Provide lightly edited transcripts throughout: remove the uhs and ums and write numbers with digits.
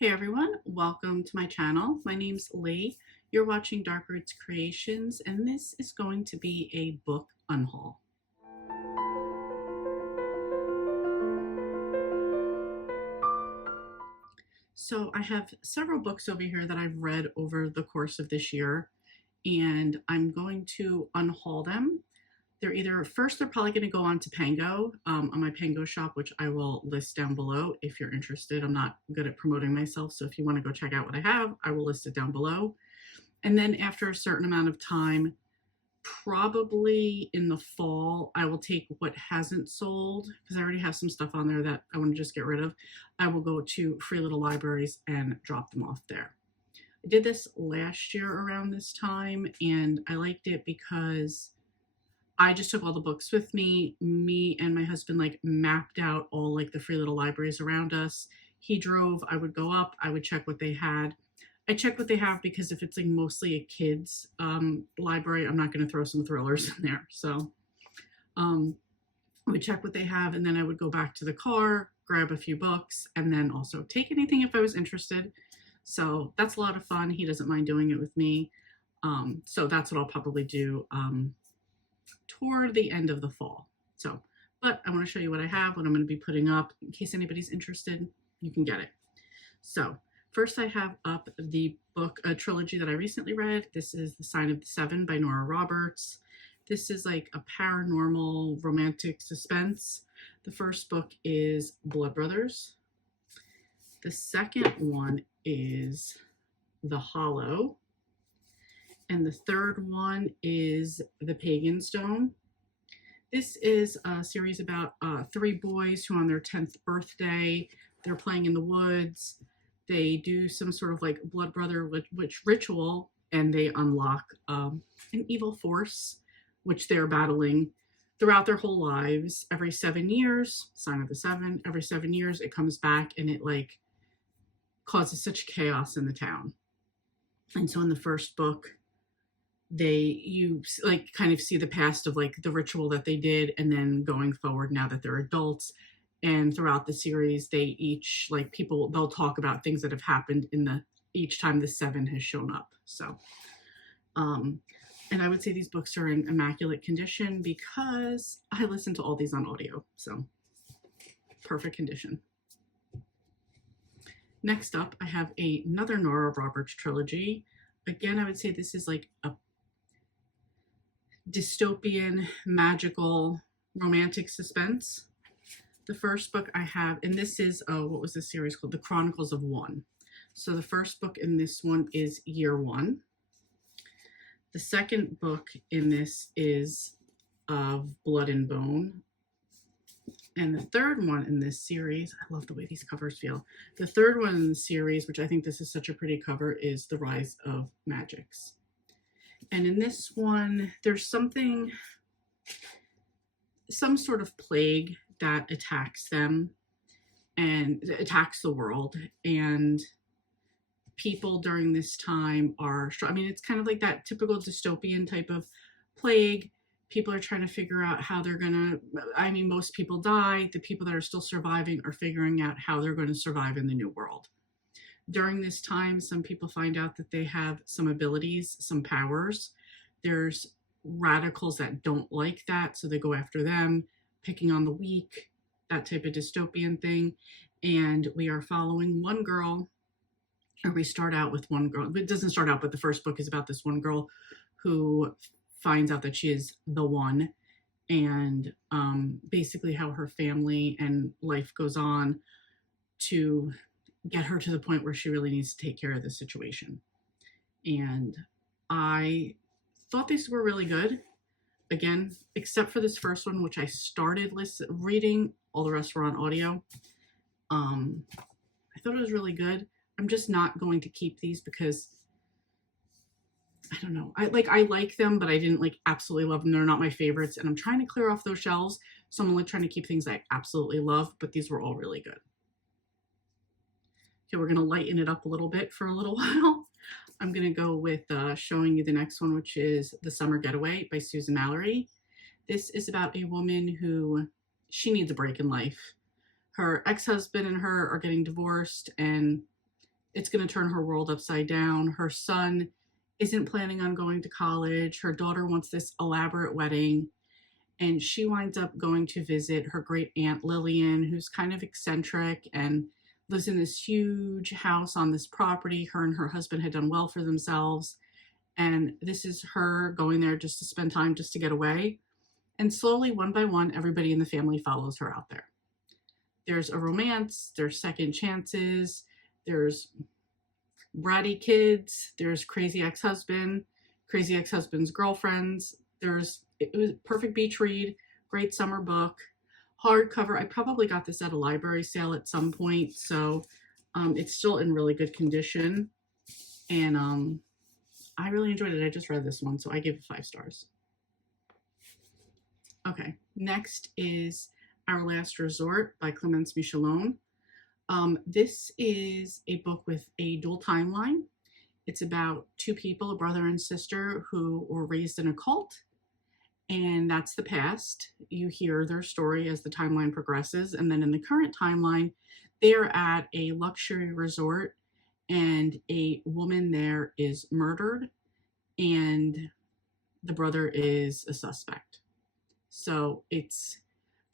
Hey everyone, welcome to my channel. My name's Lee. You're watching Dark Roots Creations, and this is going to be a book unhaul. So I have several books over here that I've read over the course of this year, and I'm going to unhaul them. They're probably going to go on to Pango, on my Pango shop, which I will list down below if you're interested. I'm not good at promoting myself, so if you want to go check out what I have, I will list it down below. And then after a certain amount of time, probably in the fall, I will take what hasn't sold, because I already have some stuff on there that I want to just get rid of. I will go to Free Little Libraries and drop them off there. I did this last year around this time, and I liked it because I just took all the books with me. Me and my husband mapped out all the Free Little Libraries around us. He drove, I would go up, I would check what they had. I check what they have because if it's mostly a kid's library, I'm not going to throw some thrillers in there. So I would check what they have, and then I would go back to the car, grab a few books, and then also take anything if I was interested. So that's a lot of fun. He doesn't mind doing it with me. So that's what I'll probably do toward the end of the fall. But I want to show you what I have, what I'm going to be putting up. In case anybody's interested, you can get it. So first I have up the book, a trilogy that I recently read. This is The Sign of the Seven by Nora Roberts. This is a paranormal romantic suspense. The first book is Blood Brothers. The second one is The Hollow. And the third one is The Pagan Stone. This is a series about three boys who on their 10th birthday, they're playing in the woods. They do some sort of blood brother witch ritual, and they unlock an evil force, which they're battling throughout their whole lives. Every 7 years, sign of the seven, every 7 years it comes back, and it causes such chaos in the town. And so in the first book, you kind of see the past of the ritual that they did, and then going forward now that they're adults. And throughout the series, they each they'll talk about things that have happened each time the seven has shown up. So and I would say these books are in immaculate condition because I listen to all these on audio, so perfect condition. Next up, I have another Nora Roberts trilogy. Again, I would say this is a dystopian, magical, romantic suspense. The first book I have, and this is, what was this series called? The Chronicles of One. So the first book in this one is Year One. The second book in this is Of Blood and Bone. And the third one in this series, I love the way these covers feel. The third one in the series, which I think this is such a pretty cover, is The Rise of Magics. And in this one, there's some sort of plague that attacks them and attacks the world. And people during this time are, it's kind of like that typical dystopian type of plague. People are trying to figure out how they're gonna, most people die. The people that are still surviving are figuring out how they're going to survive in the new world. During this time, some people find out that they have some abilities, some powers. There's radicals that don't like that, so they go after them, picking on the weak, that type of dystopian thing. And we are following one girl, or we start out with one girl. It doesn't start out, but the first book is about this one girl who finds out that she is the one, and basically how her family and life goes on to get her to the point where she really needs to take care of the situation. And I thought these were really good. Again, except for this first one, which I started reading, all the rest were on audio. I thought it was really good. I'm just not going to keep these because I don't know. I like them, but I didn't absolutely love them. They're not my favorites, and I'm trying to clear off those shelves. So I'm only trying to keep things I absolutely love, but these were all really good. Okay, we're going to lighten it up a little bit for a little while. I'm going to go with showing you the next one, which is The Summer Getaway by Susan Mallory. This is about a woman who, she needs a break in life. Her ex-husband and her are getting divorced, and it's going to turn her world upside down. Her son isn't planning on going to college. Her daughter wants this elaborate wedding, and she winds up going to visit her great aunt Lillian, who's kind of eccentric and lives in this huge house on this property. Her and her husband had done well for themselves, and this is her going there just to spend time, just to get away. And slowly, one by one, everybody in the family follows her out there. There's a romance, there's second chances, there's bratty kids, there's crazy ex-husband's girlfriends. It was perfect beach read, great summer book, hardcover. I probably got this at a library sale at some point, so it's still in really good condition. And I really enjoyed it. I just read this one, so I give it 5 stars. Okay, next is Our Last Resort by Clemence Michelon. This is a book with a dual timeline. It's about 2 people, a brother and sister, who were raised in a cult, and that's the past. You hear their story as the timeline progresses, and then in the current timeline, they are at a luxury resort, and a woman there is murdered, and the brother is a suspect. So it's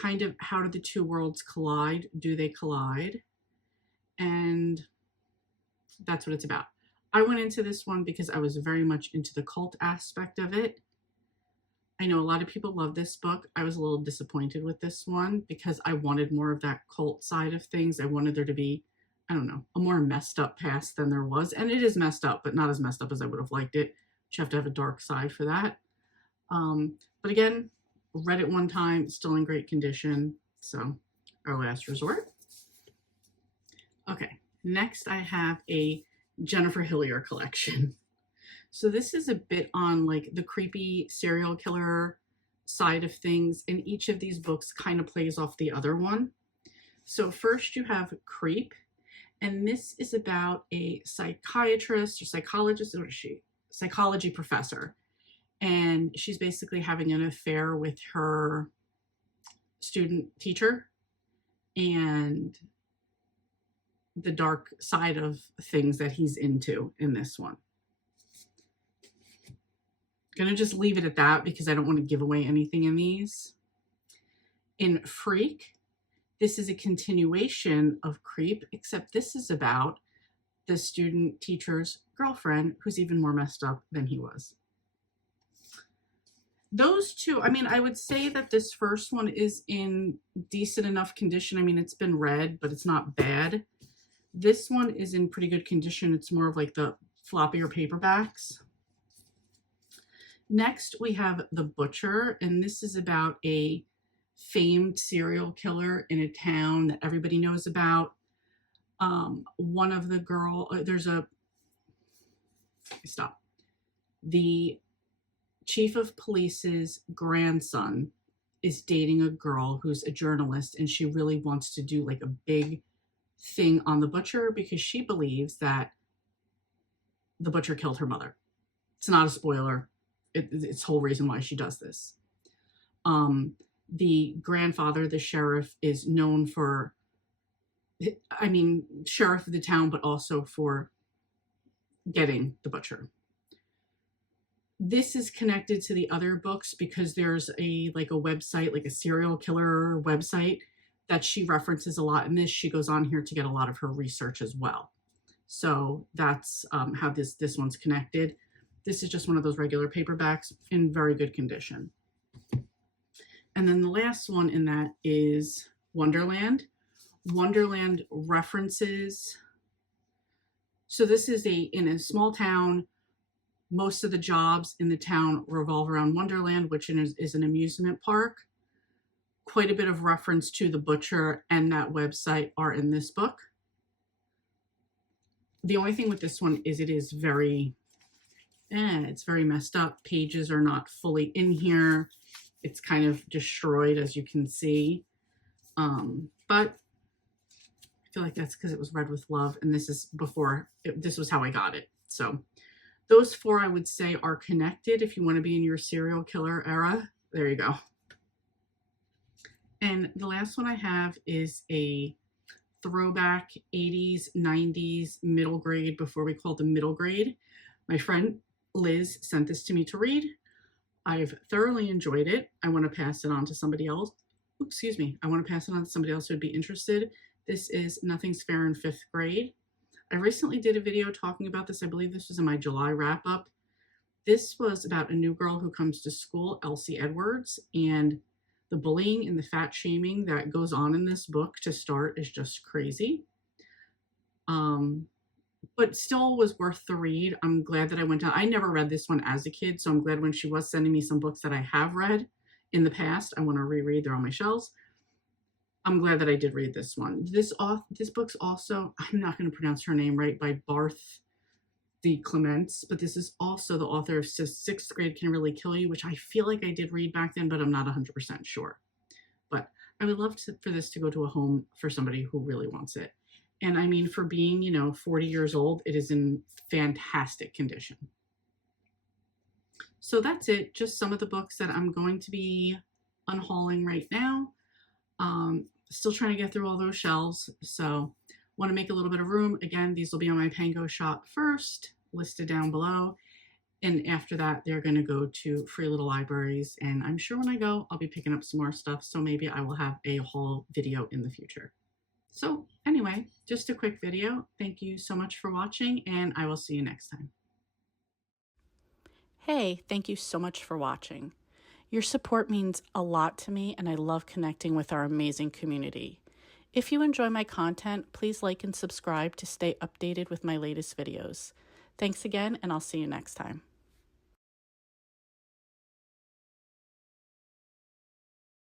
kind of, how do the 2 worlds collide? Do they collide? And that's what it's about. I went into this one because I was very much into the cult aspect of it. I know a lot of people love this book. I was a little disappointed with this one because I wanted more of that cult side of things. I wanted there to be, I don't know, a more messed up past than there was. And it is messed up, but not as messed up as I would have liked it. You have to have a dark side for that. But again, read it one time, still in great condition. So, Our Last Resort. Okay, next I have a Jennifer Hillier collection. So this is a bit on like the creepy serial killer side of things, and each of these books kind of plays off the other one. So first you have Creep, and this is about a psychiatrist or psychologist, or psychology professor, and she's basically having an affair with her student teacher, and the dark side of things that he's into in this one. Gonna just leave it at that because I don't want to give away anything in these. In Freak, this is a continuation of Creep, except this is about the student teacher's girlfriend who's even more messed up than he was. Those two, I mean, I would say that this first one is in decent enough condition. I mean, it's been read, but it's not bad. This one is in pretty good condition. It's more of like the floppier paperbacks. Next, we have The Butcher, and this is about a famed serial killer in a town that everybody knows about. One of the the chief of police's grandson is dating a girl who's a journalist, and she really wants to do like a big thing on the butcher because she believes that the butcher killed her mother. It's not a spoiler. It's whole reason why she does this. The grandfather, the sheriff, is known for, I mean, sheriff of the town, but also for getting the butcher. This is connected to the other books because there's a website, like a serial killer website that she references a lot in this. She goes on here to get a lot of her research as well. So that's how this one's connected. This is just one of those regular paperbacks in very good condition. And then the last one in that is Wonderland. Wonderland references, so this is in a small town. Most of the jobs in the town revolve around Wonderland, which is an amusement park. Quite a bit of reference to the butcher and that website are in this book. The only thing with this one is it is it's very messed up. Pages are not fully in here. It's kind of destroyed, as you can see. But I feel like that's because it was read with love, and this is this was how I got it. So those 4, I would say, are connected if you want to be in your serial killer era. There you go. And the last one I have is a throwback 80s, 90s, middle grade, before we called them middle grade. My friend Liz sent this to me to read. I've thoroughly enjoyed it. I want to pass it on to somebody else. Excuse me. I want to pass it on to somebody else who would be interested. This is Nothing's Fair in 5th grade. I recently did a video talking about this. I believe this was in my July wrap up. This was about a new girl who comes to school, Elsie Edwards, and the bullying and the fat shaming that goes on in this book to start is just crazy. But still was worth the read. I'm glad that I went down. I never read this one as a kid, so I'm glad when she was sending me some books that I have read in the past. I want to reread. They're on my shelves. I'm glad that I did read this one. This book's also, I'm not going to pronounce her name right, by Barth D. Clements, but this is also the author of 6th Grade Can Really Kill You, which I feel like I did read back then, but I'm not 100% sure. But I would love for this to go to a home for somebody who really wants it. And I mean, for being, 40 years old, it is in fantastic condition. So that's it. Just some of the books that I'm going to be unhauling right now. Still trying to get through all those shelves. So want to make a little bit of room. Again, these will be on my Pango shop first, listed down below. And after that, they're going to go to free little libraries. And I'm sure when I go, I'll be picking up some more stuff. So maybe I will have a haul video in the future. So anyway, just a quick video. Thank you so much for watching, and I will see you next time. Hey, thank you so much for watching. Your support means a lot to me, and I love connecting with our amazing community. If you enjoy my content, please like and subscribe to stay updated with my latest videos. Thanks again, and I'll see you next time.